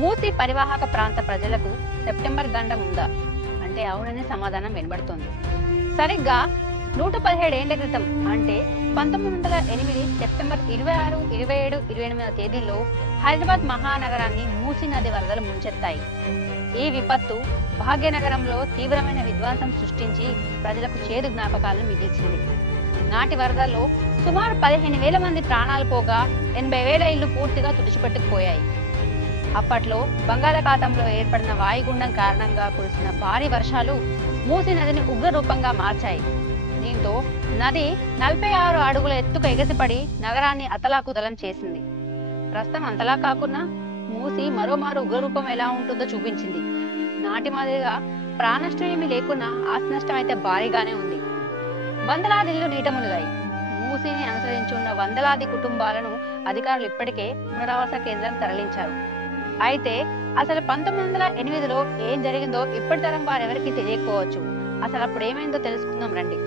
మూసి పరివాహక ప్రాంత ప్రజలకు సెప్టెంబర్ గండం ఉందా అంటే అవుననే సమాధానం వినబడుతోంది. సరిగ్గా 117 ఏళ్ల క్రితం అంటే 1908 సెప్టెంబర్ 26, 27, 28 తేదీల్లో హైదరాబాద్ మహానగరాన్ని మూసీ నది వరదలు ముంచెత్తాయి. ఈ విపత్తు భాగ్యనగరంలో తీవ్రమైన విధ్వంసం సృష్టించి ప్రజలకు చేదు జ్ఞాపకాలను మిగిల్చింది. నాటి వరదల్లో సుమారు 15,000 మంది ప్రాణాలు పోగా 80,000 ఇళ్లు పూర్తిగా తుడిచిపెట్టుకుపోయాయి. అప్పట్లో బంగాళాఖాతంలో ఏర్పడిన వాయుగుండం కారణంగా కురిసిన భారీ వర్షాలు మూసీ నదిని ఉగ్ర రూపంగా మార్చాయి. దీంతో నది 46 అడుగుల ఎత్తుకు ఎగసిపడి నగరాన్ని అతలాకుతలం చేసింది. ప్రస్తుతం అంతలా కాకుండా మూసీ మరోమారు ఉగ్రరూపం ఎలా ఉంటుందో చూపించింది. నాటి మాదిరిగా ప్రాణనష్టం ఏమీ లేకున్నా ఆస్తి నష్టం అయితే భారీగానే ఉంది. వందలాది ఇళ్లు నీట మునిగాయి. మూసీని అనుసరించి ఉన్న వందలాది కుటుంబాలను అధికారులు ఇప్పటికే పునరావాస కేంద్రాలకు తరలించారు. అయితే అసలు 1908లో ఏం జరిగిందో ఇప్పటి తరం వారెవరికి తెలియకపోవచ్చు. అసలు అప్పుడు ఏమైందో తెలుసుకుందాం రండి.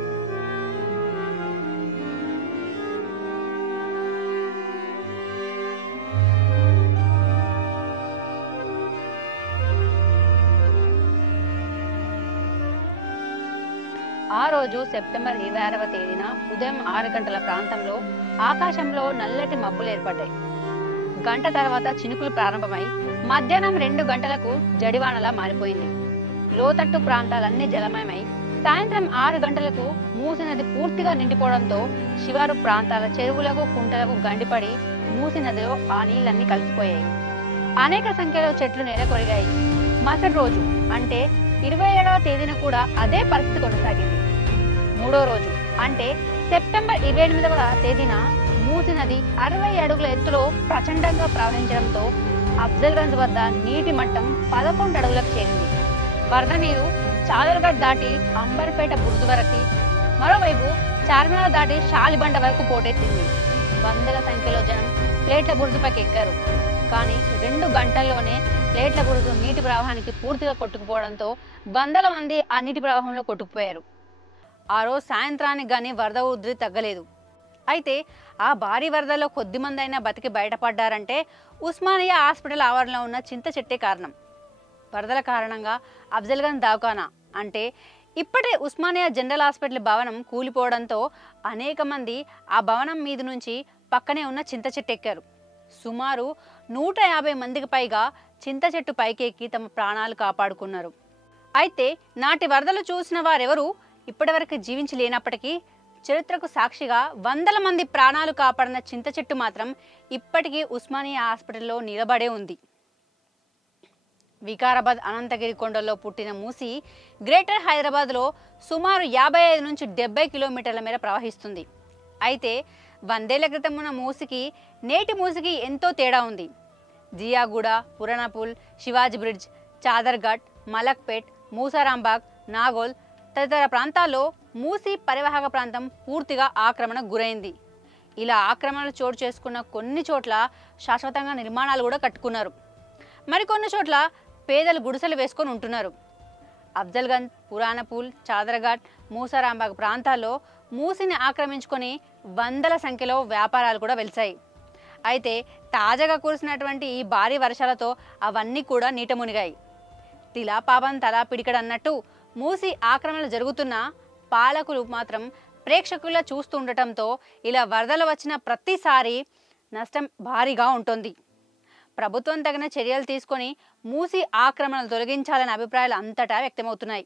ఆ రోజు సెప్టెంబర్ 26వ తేదీన ఉదయం 6 గంటల ప్రాంతంలో ఆకాశంలో నల్లటి మబ్బులు ఏర్పడ్డాయి. గంట తర్వాత చినుకులు ప్రారంభమై మధ్యాహ్నం 2 గంటలకు జడివానలా మారిపోయింది. లోతట్టు ప్రాంతాలన్నీ జలమయమై సాయంత్రం 6 గంటలకు మూసీ నది పూర్తిగా నిండిపోవడంతో శివారు ప్రాంతాల చెరువులకు కుంటలకు గండిపడి మూసీ నదిలో ఆ నీళ్లన్నీ కలిసిపోయాయి. అనేక సంఖ్యలో చెట్లు నేలకొరిగాయి. మరుసటి రోజు అంటే 27వ తేదీన కూడా అదే పరిస్థితి కొనసాగింది. మూడో రోజు అంటే సెప్టెంబర్ 28వ తేదీన మూసీ నది 60 అడుగుల ఎత్తులో ప్రచండంగా ప్రవహించడంతో అఫ్జల్గంజ్ వద్ద నీటి మట్టం 11 అడుగులకు చేరింది. వరద నీరు చాదర్ఘట్ దాటి అంబర్పేట బురుజు వరకు, మరోవైపు చార్మినార్ దాటి షాలిబండ వరకు పోటెత్తింది. వందల సంఖ్యలో జనం ప్లేట్ల బురుజుపైకి ఎక్కారు. కానీ 2 గంటల్లోనే ప్లేట్ల బురుజు నీటి ప్రవాహానికి పూర్తిగా కొట్టుకుపోవడంతో వందల మంది ఆ నీటి ప్రవాహంలో కొట్టుకుపోయారు. ఆ రోజు సాయంత్రానికి గానీ వరద ఉధృతి తగ్గలేదు. అయితే ఆ భారీ వరదలో కొద్ది మంది అయినా బతికి బయటపడ్డారంటే ఉస్మానియా హాస్పిటల్ ఆవరణలో ఉన్న చింత చెట్టే కారణం. వరదల కారణంగా అఫ్జల్గంజ్ దవాఖానా అంటే ఇప్పటి ఉస్మానియా జనరల్ హాస్పిటల్ భవనం కూలిపోవడంతో అనేక మంది ఆ భవనం మీద నుంచి పక్కనే ఉన్న చింత చెట్టు ఎక్కారు. సుమారు 150 మందికి పైగా చింత చెట్టు పైకెక్కి తమ ప్రాణాలు కాపాడుకున్నారు. అయితే నాటి వరదలు చూసిన వారెవరూ ఇప్పటివరకు జీవించి లేనప్పటికీ చరిత్రకు సాక్షిగా వందల మంది ప్రాణాలు కాపాడిన చింత చెట్టు మాత్రం ఇప్పటికీ ఉస్మానియా హాస్పిటల్లో నిలబడే ఉంది. వికారాబాద్ అనంతగిరి కొండల్లో పుట్టిన మూసీ గ్రేటర్ హైదరాబాద్లో సుమారు 55 నుంచి 70 కిలోమీటర్ల మేర ప్రవహిస్తుంది. అయితే 100 ఏళ్ల క్రితం ఉన్న మూసీకి నేటి మూసీకి ఎంతో తేడా ఉంది. జియాగూడ, పురాణపూల్, శివాజీ బ్రిడ్జ్, చాదర్ఘట్, మలక్పేట్, మూసారాంబాగ్, నాగోల్ తదితర ప్రాంతాల్లో మూసీ పరివాహక ప్రాంతం పూర్తిగా ఆక్రమణకు గురైంది. ఇలా ఆక్రమణలు చోటు చేసుకున్న కొన్ని చోట్ల శాశ్వతంగా నిర్మాణాలు కూడా కట్టుకున్నారు. మరికొన్ని చోట్ల పేదలు గుడిసెలు వేసుకొని ఉంటున్నారు. అఫ్జల్గంజ్, పురాణపూల్, చాదర్ఘట్, మూసారాంబాగ్ ప్రాంతాల్లో మూసీని ఆక్రమించుకొని వందల సంఖ్యలో వ్యాపారాలు కూడా వెలిశాయి. అయితే తాజాగా కురిసినటువంటి ఈ భారీ వర్షాలతో అవన్నీ కూడా నీట మునిగాయి. తిలా పాపం తలా పిడికడన్నట్టు మూసీ ఆక్రమణలు జరుగుతున్న పాలకులు మాత్రం ప్రేక్షకుల్లా చూస్తుండటంతో ఇలా వరదలు వచ్చిన ప్రతిసారి నష్టం భారీగా ఉంటుంది. ప్రభుత్వం తగిన చర్యలు తీసుకొని మూసీ ఆక్రమణలు తొలగించాలనే అభిప్రాయాలు అంతటా వ్యక్తమవుతున్నాయి.